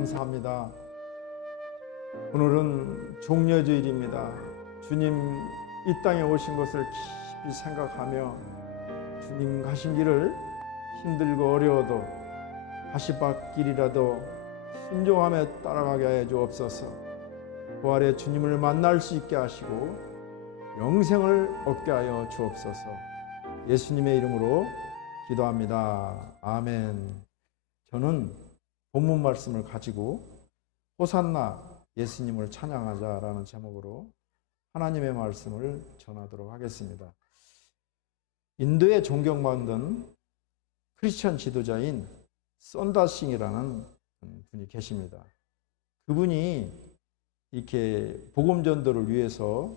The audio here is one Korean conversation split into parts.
감사합니다. 오늘은 종려주일입니다. 주님 이 땅에 오신 것을 깊이 생각하며 주님 가신 길을 힘들고 어려워도 가시밭길이라도 순종하며 따라가게 하여 주옵소서. 부활의 주님을 만날 수 있게 하시고 영생을 얻게 하여 주옵소서. 예수님의 이름으로 기도합니다. 아멘. 저는 본문 말씀을 가지고 호산나 예수님을 찬양하자라는 제목으로 하나님의 말씀을 전하도록 하겠습니다. 인도에 존경받는 크리스천 지도자인 썬다싱이라는 분이 계십니다. 그분이 이렇게 복음 전도를 위해서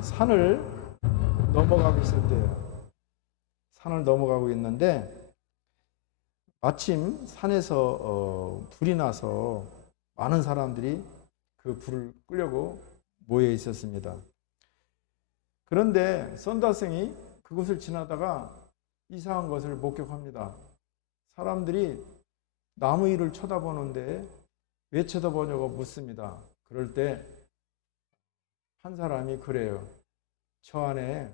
산을 넘어가고 있을 때예요. 산을 넘어가고 있는데 마침 산에서 불이 나서 많은 사람들이 그 불을 끄려고 모여 있었습니다. 그런데 썬다싱이 그곳을 지나다가 이상한 것을 목격합니다. 사람들이 나무 위를 쳐다보는데 왜 쳐다보냐고 묻습니다. 그럴 때 한 사람이 그래요. 저 안에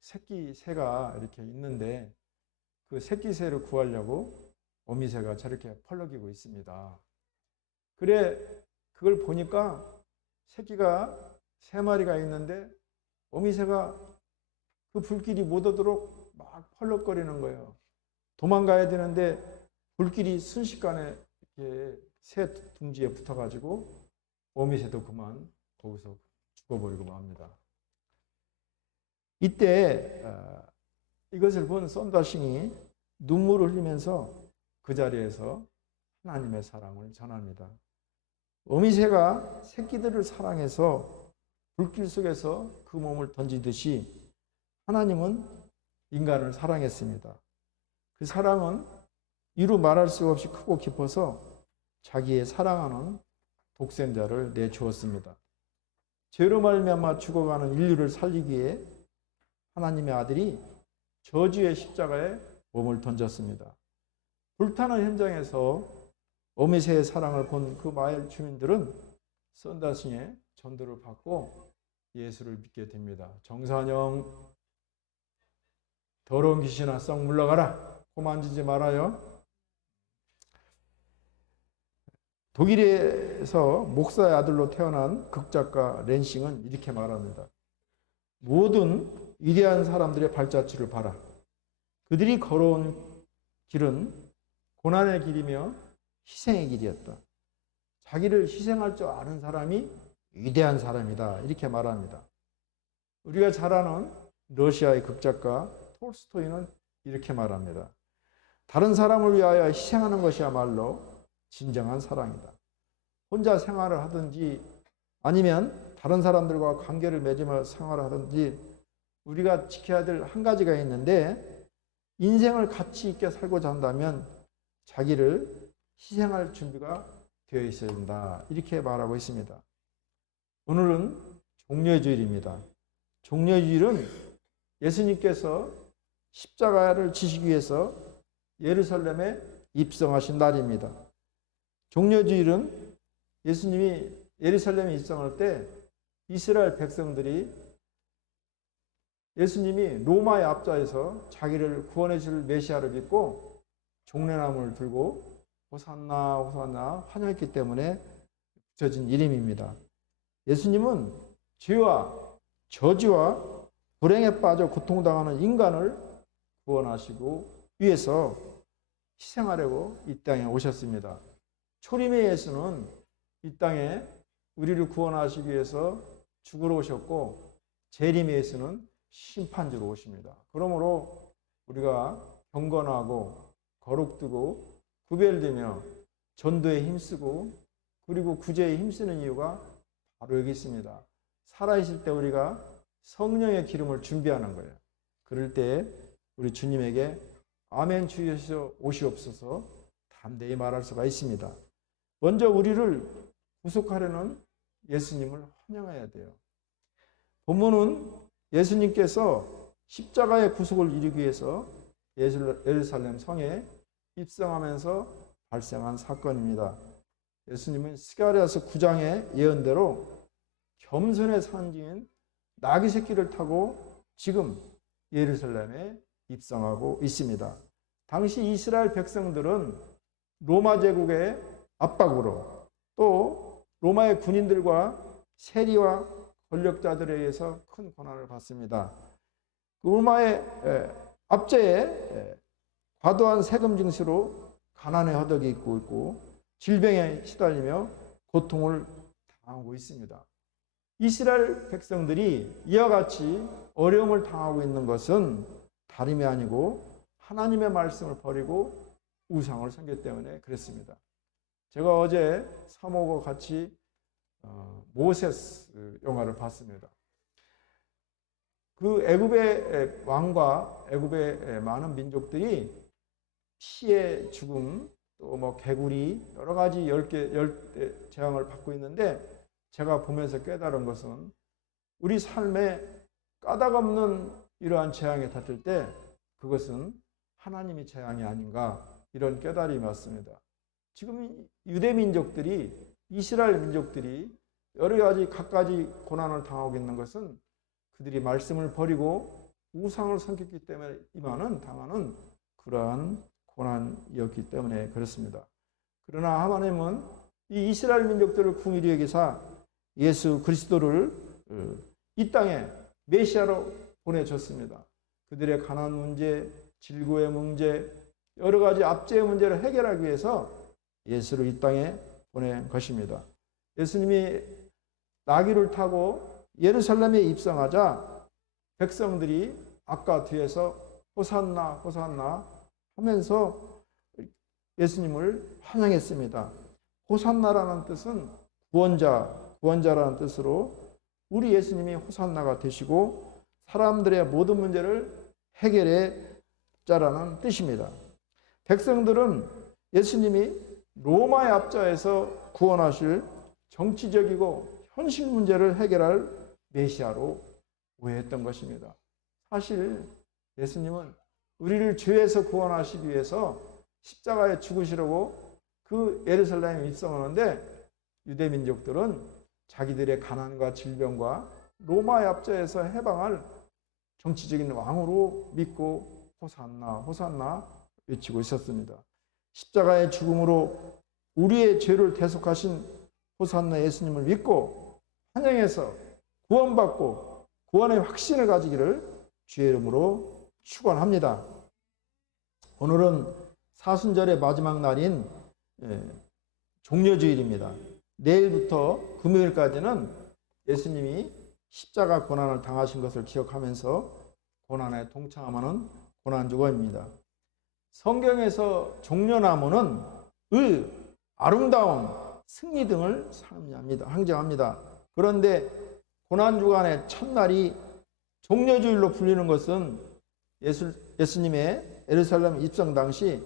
새끼 새가 이렇게 있는데 그 새끼 새를 구하려고 어미새가 저렇게 펄럭이고 있습니다. 그래, 그걸 보니까 새끼가 3마리가 있는데 어미새가 그 불길이 못 오도록 막 펄럭거리는 거예요. 도망가야 되는데 불길이 순식간에 이렇게 새 둥지에 붙어가지고 어미새도 그만 거기서 죽어버리고 맙니다. 이때 이것을 본 썬다싱이 눈물을 흘리면서 그 자리에서 하나님의 사랑을 전합니다. 어미새가 새끼들을 사랑해서 불길 속에서 그 몸을 던지듯이 하나님은 인간을 사랑했습니다. 그 사랑은 이루 말할 수 없이 크고 깊어서 자기의 사랑하는 독생자를 내주었습니다. 죄로 말미암아 죽어가는 인류를 살리기 위해 하나님의 아들이 저주의 십자가에 몸을 던졌습니다. 불타는 현장에서 어미새의 사랑을 본 그 마을 주민들은 썬다싱의 전도를 받고 예수를 믿게 됩니다. 정산영, 더러운 귀신아 썩 물러가라. 코 만지지 말아요. 독일에서 목사의 아들로 태어난 극작가 렌싱은 이렇게 말합니다. 모든 위대한 사람들의 발자취를 봐라. 그들이 걸어온 길은 고난의 길이며 희생의 길이었다. 자기를 희생할 줄 아는 사람이 위대한 사람이다. 이렇게 말합니다. 우리가 잘 아는 러시아의 극작가 톨스토이는 이렇게 말합니다. 다른 사람을 위하여 희생하는 것이야말로 진정한 사랑이다. 혼자 생활을 하든지 아니면 다른 사람들과 관계를 맺으며 생활을 하든지 우리가 지켜야 될 한 가지가 있는데 인생을 가치 있게 살고자 한다면 자기를 희생할 준비가 되어 있어야 된다. 이렇게 말하고 있습니다. 오늘은 종려주일입니다. 종려주일은 예수님께서 십자가를 지시기 위해서 예루살렘에 입성하신 날입니다. 종려주일은 예수님이 예루살렘에 입성할 때 이스라엘 백성들이 예수님이 로마의 압좌에서 자기를 구원해 줄 메시아를 믿고 종려나무를 들고 호산나 호산나 환영했기 때문에 붙여진 이름입니다. 예수님은 죄와 저주와 불행에 빠져 고통당하는 인간을 구원하시고 위해서 희생하려고 이 땅에 오셨습니다. 초림의 예수는 이 땅에 우리를 구원하시기 위해서 죽으러 오셨고 재림의 예수는 심판주로 오십니다. 그러므로 우리가 경건하고 거룩되고 구별되며 전도에 힘쓰고 그리고 구제에 힘쓰는 이유가 바로 여기 있습니다. 살아있을 때 우리가 성령의 기름을 준비하는 거예요. 그럴 때 우리 주님에게 아멘 주여 오시옵소서 담대히 말할 수가 있습니다. 먼저 우리를 구속하려는 예수님을 환영해야 돼요. 본문은 예수님께서 십자가의 구속을 이루기 위해서 예루살렘 성에 입성하면서 발생한 사건입니다. 예수님은 스가랴서 9장의 예언대로 겸손의 상징인 나귀 새끼를 타고 지금 예루살렘에 입성하고 있습니다. 당시 이스라엘 백성들은 로마 제국의 압박으로 또 로마의 군인들과 세리와 권력자들에 의해서 큰 고난을 받습니다. 로마의 압제에 과도한 세금 징수로 가난의 허덕이 있고 질병에 시달리며 고통을 당하고 있습니다. 이스라엘 백성들이 이와 같이 어려움을 당하고 있는 것은 다름이 아니고 하나님의 말씀을 버리고 우상을 섬겼기 때문에 그랬습니다. 제가 어제 사모과 같이 모세스 영화를 봤습니다. 그 애굽의 왕과 애굽의 많은 민족들이 피해 죽음, 또 뭐 개구리 여러 가지 열대 재앙을 받고 있는데 제가 보면서 깨달은 것은 우리 삶에 까닭없는 이러한 재앙에 닥칠 때 그것은 하나님의 재앙이 아닌가 이런 깨달음이 왔습니다. 지금 유대 민족들이 이스라엘 민족들이 여러 가지 갖가지 고난을 당하고 있는 것은 그들이 말씀을 버리고 우상을 섬겼기 때문에 당하는 그러한 고난이었기 때문에 그렇습니다. 그러나 하나님은 이 이스라엘 민족들을 긍휼히 여기사 예수 그리스도를 이 땅에 메시아로 보내줬습니다. 그들의 가난 문제, 질고의 문제, 여러 가지 압제의 문제를 해결하기 위해서 예수를 이 땅에 보낸 것입니다. 예수님이 나귀를 타고 예루살렘에 입성하자 백성들이 아까 뒤에서 호산나 호산나 하면서 예수님을 환영했습니다. 호산나라는 뜻은 구원자라는 뜻으로 우리 예수님이 호산나가 되시고 사람들의 모든 문제를 해결해 자라는 뜻입니다. 백성들은 예수님이 로마의 압제에서 구원하실 정치적이고 현실 문제를 해결할 메시아로 오해했던 것입니다. 사실 예수님은 우리를 죄에서 구원하시기 위해서 십자가에 죽으시려고 그 예루살렘에 입성하는데 유대 민족들은 자기들의 가난과 질병과 로마의 압제에서 해방할 정치적인 왕으로 믿고 호산나 호산나 외치고 있었습니다. 십자가의 죽음으로 우리의 죄를 대속하신 호산나 예수님을 믿고 환영해서 구원받고 구원의 확신을 가지기를 주의 이름으로 축원합니다. 오늘은 사순절의 마지막 날인 종려주일입니다. 내일부터 금요일까지는 예수님이 십자가 고난을 당하신 것을 기억하면서 고난에 동참하는 고난주간입니다. 성경에서 종려나무는 아름다움, 승리 등을 상징합니다. 그런데 고난주간의 첫날이 종려주일로 불리는 것은 예수님의 예루살렘 입성 당시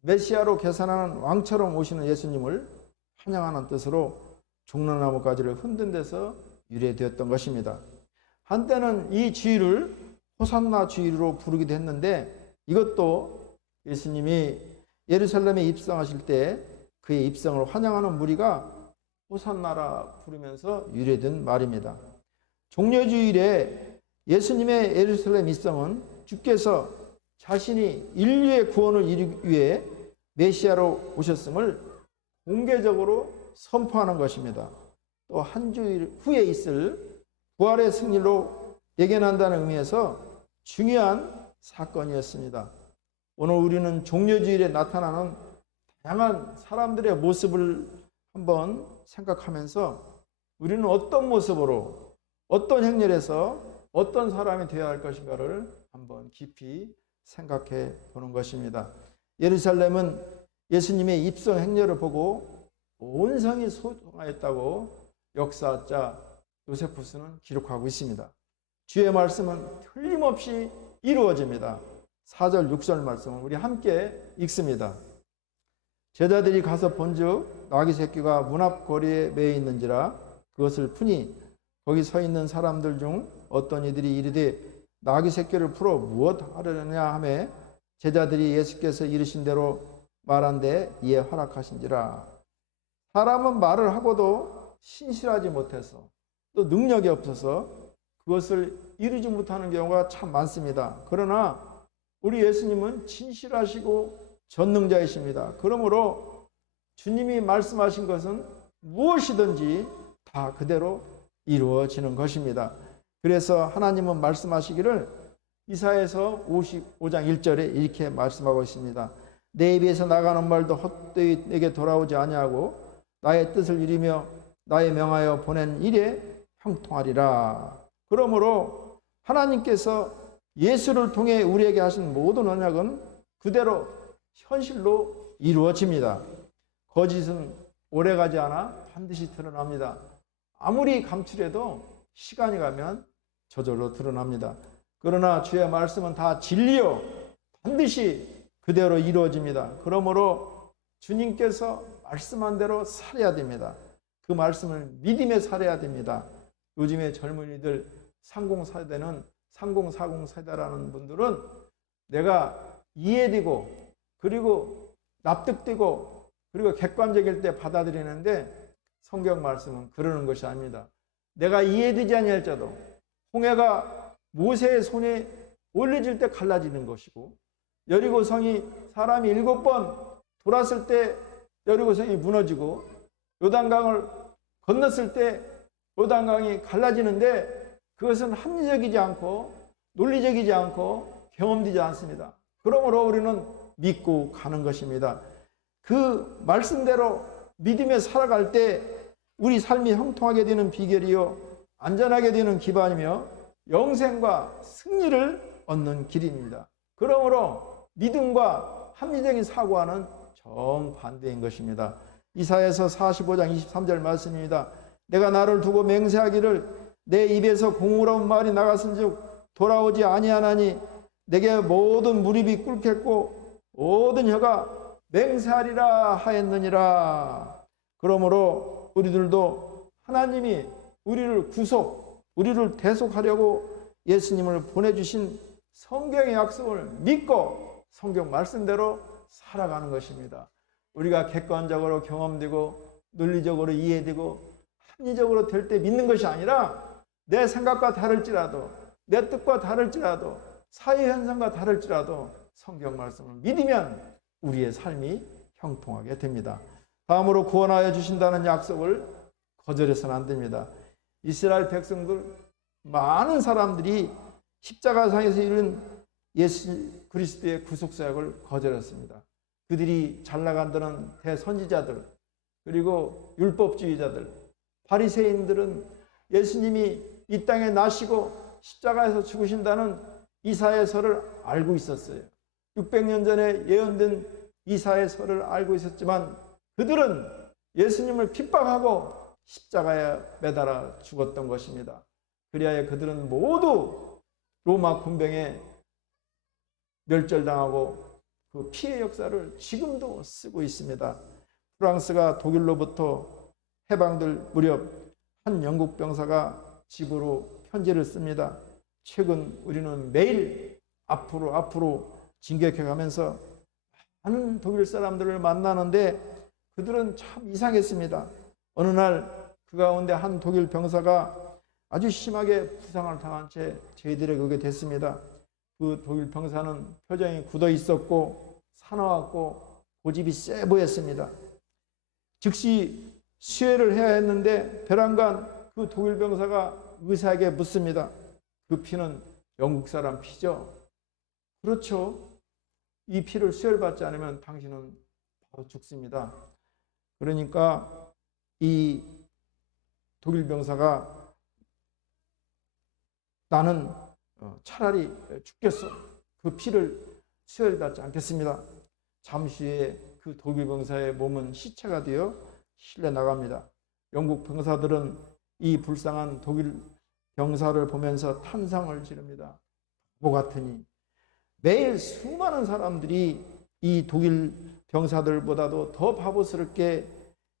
메시아로 계산하는 왕처럼 오시는 예수님을 환영하는 뜻으로 종려나무가지를 흔든 데서 유래되었던 것입니다. 한때는 이 주일을 호산나 주일로 부르기도 했는데 이것도 예수님이 예루살렘에 입성하실 때 그의 입성을 환영하는 무리가 호산나라 부르면서 유래된 말입니다. 종려주일에 예수님의 예루살렘 입성은 주께서 자신이 인류의 구원을 이루기 위해 메시아로 오셨음을 공개적으로 선포하는 것입니다. 또 한 주일 후에 있을 부활의 승리로 예견한다는 의미에서 중요한 사건이었습니다. 오늘 우리는 종려주일에 나타나는 다양한 사람들의 모습을 한번 생각하면서 우리는 어떤 모습으로 어떤 행렬에서 어떤 사람이 되어야 할 것인가를 한번 깊이 생각해 보는 것입니다. 예루살렘은 예수님의 입성 행렬을 보고 온 성이 소동하였다고 역사자 요세푸스는 기록하고 있습니다. 주의 말씀은 틀림없이 이루어집니다. 4절 6절 말씀을 우리 함께 읽습니다. 제자들이 가서 본즉 나귀 새끼가 문 앞 거리에 매여 있는지라 그것을 푸니 거기 서 있는 사람들 중 어떤 이들이 이르되 나귀 새끼를 풀어 무엇 하려냐 하매 제자들이 예수께서 이르신 대로 말한데 이에 허락하신지라. 사람은 말을 하고도 신실하지 못해서 또 능력이 없어서 그것을 이루지 못하는 경우가 참 많습니다. 그러나 우리 예수님은 진실하시고 전능자이십니다. 그러므로 주님이 말씀하신 것은 무엇이든지 다 그대로 이루어지는 것입니다. 그래서 하나님은 말씀하시기를 이사야서 55장 1절에 이렇게 말씀하고 있습니다. 내 입에서 나가는 말도 헛되이 내게 돌아오지 아니하고 나의 뜻을 이루며 나의 명하여 보낸 일에 형통하리라. 그러므로 하나님께서 예수를 통해 우리에게 하신 모든 언약은 그대로 현실로 이루어집니다. 거짓은 오래가지 않아 반드시 드러납니다. 아무리 감추려도 시간이 가면 저절로 드러납니다. 그러나 주의 말씀은 다 진리요 반드시 그대로 이루어집니다. 그러므로 주님께서 말씀한 대로 살아야 됩니다. 그 말씀을 믿음에 살아야 됩니다. 요즘의 젊은이들 30세대는 3040세대라는 분들은 내가 이해되고 그리고 납득되고 그리고 객관적일 때 받아들이는데 성경 말씀은 그러는 것이 아닙니다. 내가 이해되지 아니할지라도 홍해가 모세의 손에 올려질 때 갈라지는 것이고 여리고성이 사람이 7번 돌았을 때 여리고성이 무너지고 요단강을 건넜을 때 요단강이 갈라지는데 그것은 합리적이지 않고 논리적이지 않고 경험되지 않습니다. 그러므로 우리는 믿고 가는 것입니다. 그 말씀대로 믿음에 살아갈 때 우리 삶이 형통하게 되는 비결이요 안전하게 되는 기반이며 영생과 승리를 얻는 길입니다. 그러므로 믿음과 합리적인 사고와는 정반대인 것입니다. 이사야서 45장 23절 말씀입니다. 내가 나를 두고 맹세하기를 내 입에서 공의로운 말이 나갔은즉 돌아오지 아니하나니 내게 모든 무릎이 꿇겠고 모든 혀가 맹세하리라 하였느니라. 그러므로 우리들도 하나님이 우리를 우리를 대속하려고 예수님을 보내주신 성경의 약속을 믿고 성경 말씀대로 살아가는 것입니다. 우리가 객관적으로 경험되고 논리적으로 이해되고 합리적으로 될 때 믿는 것이 아니라 내 생각과 다를지라도 내 뜻과 다를지라도 사회현상과 다를지라도 성경 말씀을 믿으면 우리의 삶이 형통하게 됩니다. 다음으로 구원하여 주신다는 약속을 거절해서는 안 됩니다. 이스라엘 백성들 많은 사람들이 십자가상에서 이룬 예수 그리스도의 구속사역을 거절했습니다. 그들이 잘 나간다는 대선지자들 그리고 율법주의자들 바리새인들은 예수님이 이 땅에 나시고 십자가에서 죽으신다는 이사야서를 알고 있었어요. 600년 전에 예언된 이사야서를 알고 있었지만 그들은 예수님을 핍박하고 십자가에 매달아 죽었던 것입니다. 그리하여 그들은 모두 로마 군병에 멸절당하고 그 피해 역사를 지금도 쓰고 있습니다. 프랑스가 독일로부터 해방될 무렵 한 영국 병사가 집으로 편지를 씁니다. 최근 우리는 매일 앞으로 진격해 가면서 많은 독일 사람들을 만나는데 그들은 참 이상했습니다. 어느 날 그 가운데 한 독일 병사가 아주 심하게 부상을 당한 채 저희들에게 오게 됐습니다. 그 독일 병사는 표정이 굳어 있었고 사나웠고 고집이 세 보였습니다. 즉시 수혈을 해야 했는데 벼랑간 그 독일 병사가 의사에게 묻습니다. 그 피는 영국 사람 피죠? 그렇죠. 이 피를 수혈받지 않으면 당신은 바로 죽습니다. 그러니까 이 독일 병사가 나는 차라리 죽겠어. 그 피를 수혈받지 않겠습니다. 잠시 후에 그 독일 병사의 몸은 시체가 되어 실려 나갑니다. 영국 병사들은 이 불쌍한 독일 병사를 보면서 탄성을 지릅니다. 바보 같으니. 매일 수많은 사람들이 이 독일 병사들보다도 더 바보스럽게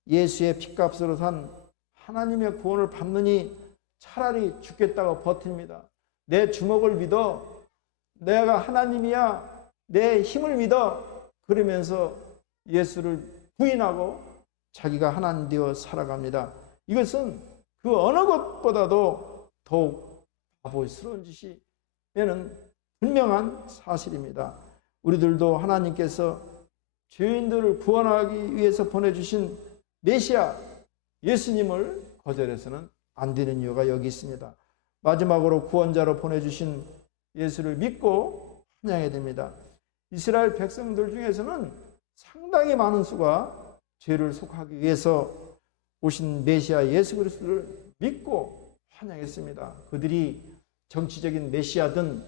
예수의 핏값으로 산 하나님의 구원을 받느니 차라리 죽겠다고 버팁니다. 내 주먹을 믿어. 내가 하나님이야. 내 힘을 믿어. 그러면서 예수를 부인하고 자기가 하나님 되어 살아갑니다. 이것은 그 어느 것보다도 더욱 바보스러운 짓이면은 분명한 사실입니다. 우리들도 하나님께서 죄인들을 구원하기 위해서 보내주신 메시아 예수님을 거절해서는 안 되는 이유가 여기 있습니다. 마지막으로 구원자로 보내주신 예수를 믿고 환영해야 됩니다. 이스라엘 백성들 중에서는 상당히 많은 수가 죄를 속하기 위해서 오신 메시아 예수 그리스도를 믿고 환영했습니다. 그들이 정치적인 메시아든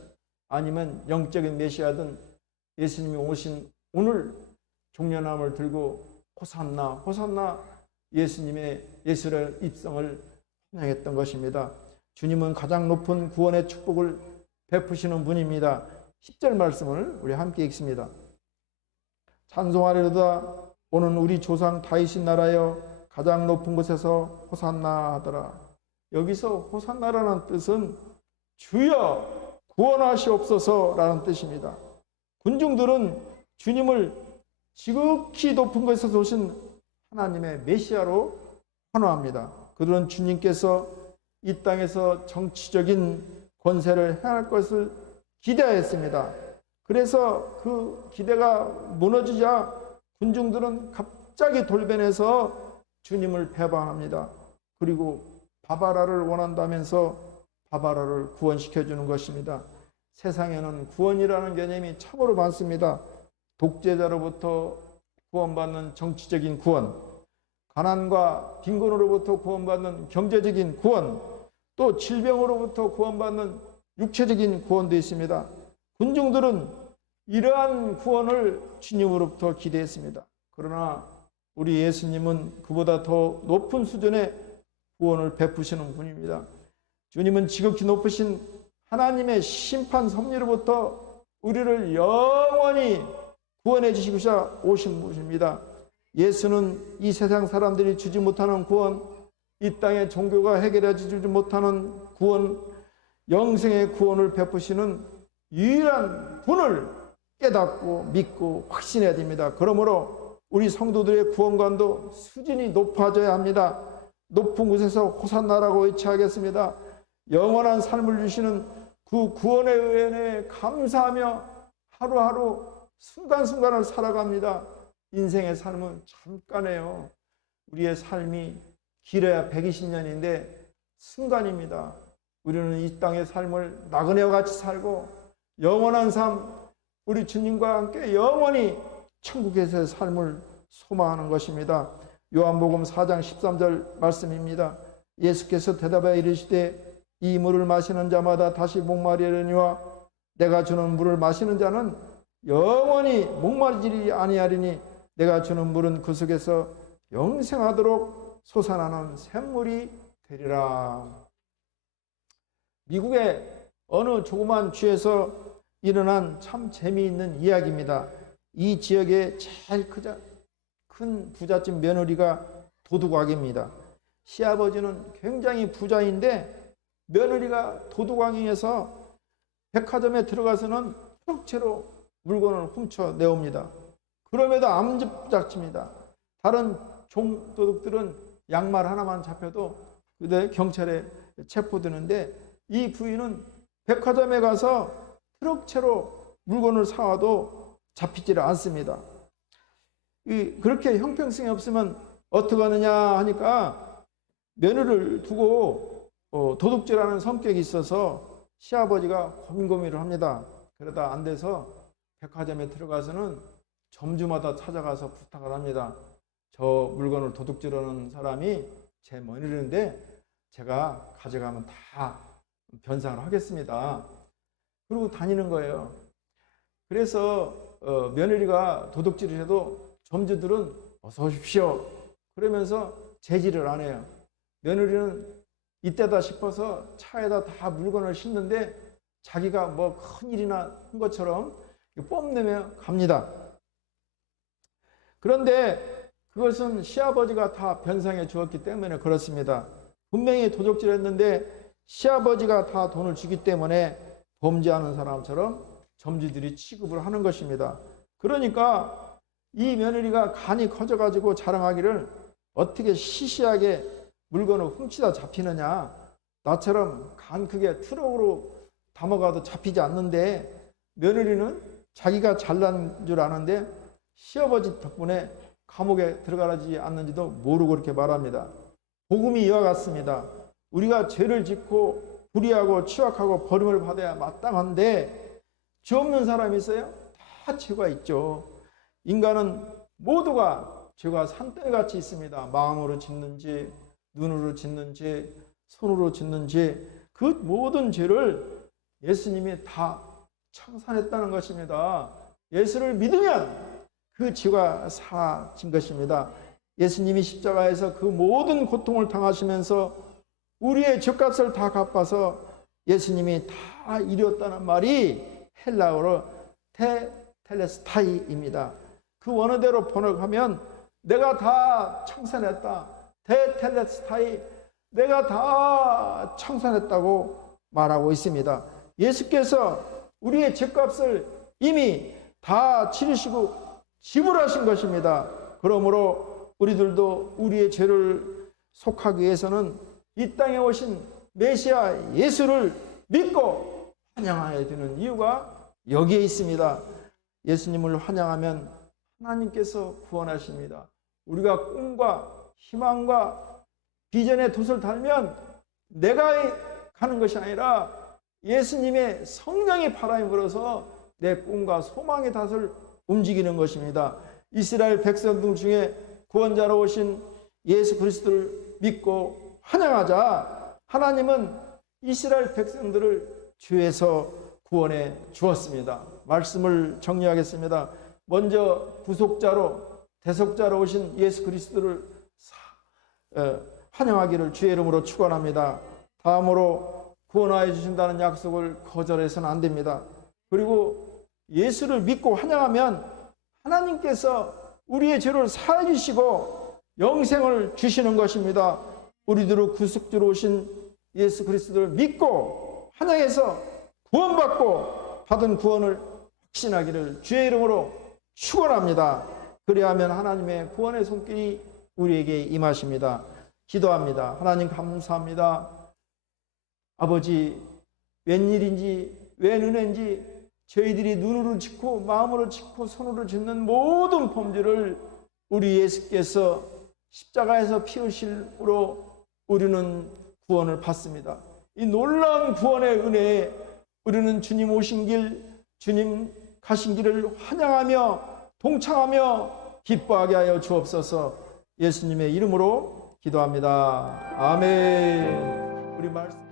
아니면 영적인 메시아든 예수님이 오신 오늘 종려나무를 들고 호산나 호산나 예수님의 예수를 입성을 환영했던 것입니다. 주님은 가장 높은 구원의 축복을 베푸시는 분입니다. 10절 말씀을 우리 함께 읽습니다. 찬송하리로다 오는 우리 조상 다윗의 나라여 가장 높은 곳에서 호산나 하더라. 여기서 호산나라는 뜻은 주여 구원하시옵소서라는 뜻입니다. 군중들은 주님을 지극히 높은 곳에서 오신 하나님의 메시아로 환호합니다. 그들은 주님께서 이 땅에서 정치적인 권세를 행할 것을 기대하였습니다. 그래서 그 기대가 무너지자 군중들은 갑자기 돌변해서 주님을 배반합니다. 그리고 바바라를 원한다면서 바바라를 구원시켜주는 것입니다. 세상에는 구원이라는 개념이 참으로 많습니다. 독재자로부터 구원받는 정치적인 구원, 가난과 빈곤으로부터 구원받는 경제적인 구원, 또 질병으로부터 구원받는 육체적인 구원도 있습니다. 군중들은 이러한 구원을 주님으로부터 기대했습니다. 그러나 우리 예수님은 그보다 더 높은 수준의 구원을 베푸시는 분입니다. 주님은 지극히 높으신 하나님의 심판 섭리로부터 우리를 영원히 구원해 주시고자 오신 분입니다. 예수는 이 세상 사람들이 주지 못하는 구원, 이 땅의 종교가 해결해 주지 못하는 구원, 영생의 구원을 베푸시는 유일한 분을 깨닫고 믿고 확신해야 됩니다. 그러므로 우리 성도들의 구원관도 수준이 높아져야 합니다. 높은 곳에서 호산나라고 외치하겠습니다. 영원한 삶을 주시는 그 구원의 은혜에 감사하며 하루하루 순간순간을 살아갑니다. 인생의 삶은 잠깐이에요. 우리의 삶이 길어야 120년인데 순간입니다. 우리는 이 땅의 삶을 나그네와 같이 살고 영원한 삶, 우리 주님과 함께 영원히 천국에서의 삶을 소망하는 것입니다. 요한복음 4장 13절 말씀입니다. 예수께서 대답하여 이르시되 이 물을 마시는 자마다 다시 목마르려니와 내가 주는 물을 마시는 자는 영원히 목마르지 아니하리니 내가 주는 물은 그 속에서 영생하도록 솟아나는 샘물이 되리라. 미국의 어느 조그만 주에서 일어난 참 재미있는 이야기입니다. 이 지역의 제일 큰 부잣집 며느리가 도둑왕입니다. 시아버지는 굉장히 부자인데 며느리가 도둑왕에서 백화점에 들어가서는 트럭채로 물건을 훔쳐내옵니다. 그럼에도 암잡작칩니다. 다른 종도둑들은 양말 하나만 잡혀도 그때 경찰에 체포되는데 이 부인은 백화점에 가서 트럭채로 물건을 사와도 잡히지를 않습니다. 그렇게 형평성이 없으면 어떻게 하느냐 하니까 며느리를 두고 도둑질하는 성격이 있어서 시아버지가 고민고민을 합니다. 그러다 안 돼서 백화점에 들어가서는 점주마다 찾아가서 부탁을 합니다. 저 물건을 도둑질하는 사람이 제 며느리인데 제가 가져가면 다 변상을 하겠습니다. 그러고 다니는 거예요. 그래서 며느리가 도둑질을 해도 점주들은 어서 오십시오 그러면서 제지를 안 해요. 며느리는 이때다 싶어서 차에다 다 물건을 싣는데 자기가 뭐 큰일이나 한 것처럼 뽐내며 갑니다. 그런데 그것은 시아버지가 다 변상해 주었기 때문에 그렇습니다. 분명히 도둑질했는데 시아버지가 다 돈을 주기 때문에 범죄하는 사람처럼 점주들이 취급을 하는 것입니다. 그러니까 이 며느리가 간이 커져가지고 자랑하기를 어떻게 시시하게 물건을 훔치다 잡히느냐. 나처럼 간 크게 트럭으로 담아가도 잡히지 않는데 며느리는 자기가 잘난 줄 아는데 시아버지 덕분에 감옥에 들어가지 않는지도 모르고 그렇게 말합니다. 복음이 이와 같습니다. 우리가 죄를 짓고 불의하고 취악하고 버림을 받아야 마땅한데 죄 없는 사람이 있어요? 다 죄가 있죠. 인간은 모두가 죄가 산더미같이 있습니다. 마음으로 짓는지 눈으로 짓는지 손으로 짓는지 그 모든 죄를 예수님이 다 청산했다는 것입니다. 예수를 믿으면 그 죄가 사진 것입니다. 예수님이 십자가에서 그 모든 고통을 당하시면서 우리의 죄값을 다 갚아서 예수님이 다 이뤘다는 말이 헬라어로 테텔레스타이입니다. 그 원어대로 번역하면 내가 다 청산했다. 테텔레스타이, 내가 다 청산했다고 말하고 있습니다. 예수께서 우리의 죄값을 이미 다 치르시고 지불하신 것입니다. 그러므로 우리들도 우리의 죄를 속하기 위해서는 이 땅에 오신 메시아 예수를 믿고 환영해야 되는 이유가 여기에 있습니다. 예수님을 환영하면 하나님께서 구원하십니다. 우리가 꿈과 희망과 비전의 돛을 달면 내가 가는 것이 아니라 예수님의 성령의 바람이 불어서 내 꿈과 소망의 돛을 움직이는 것입니다. 이스라엘 백성들 중에 구원자로 오신 예수 그리스도를 믿고 환영하자 하나님은 이스라엘 백성들을 죄에서 구원해 주었습니다. 말씀을 정리하겠습니다. 먼저 구속자로 대속자로 오신 예수 그리스도를 환영하기를 주의 이름으로 축원합니다. 다음으로 구원하여 주신다는 약속을 거절해서는 안 됩니다. 그리고 예수를 믿고 환영하면 하나님께서 우리의 죄를 사해 주시고 영생을 주시는 것입니다. 우리들을 구속주로 오신 예수 그리스도를 믿고 환영해서 구원받고 받은 구원을 확신하기를 주의 이름으로 축원합니다. 그리하면 하나님의 구원의 손길이 우리에게 임하십니다. 기도합니다. 하나님 감사합니다. 아버지, 웬일인지 웬 은혜인지 저희들이 눈으로 짓고 마음으로 짓고 손으로 짓는 모든 범죄를 우리 예수께서 십자가에서 피 흘리심으로 우리는 구원을 받습니다. 이 놀라운 구원의 은혜에 우리는 주님 오신 길, 주님 가신 길을 환영하며 동참하며 기뻐하게 하여 주옵소서. 예수님의 이름으로 기도합니다. 아멘. 우리 말씀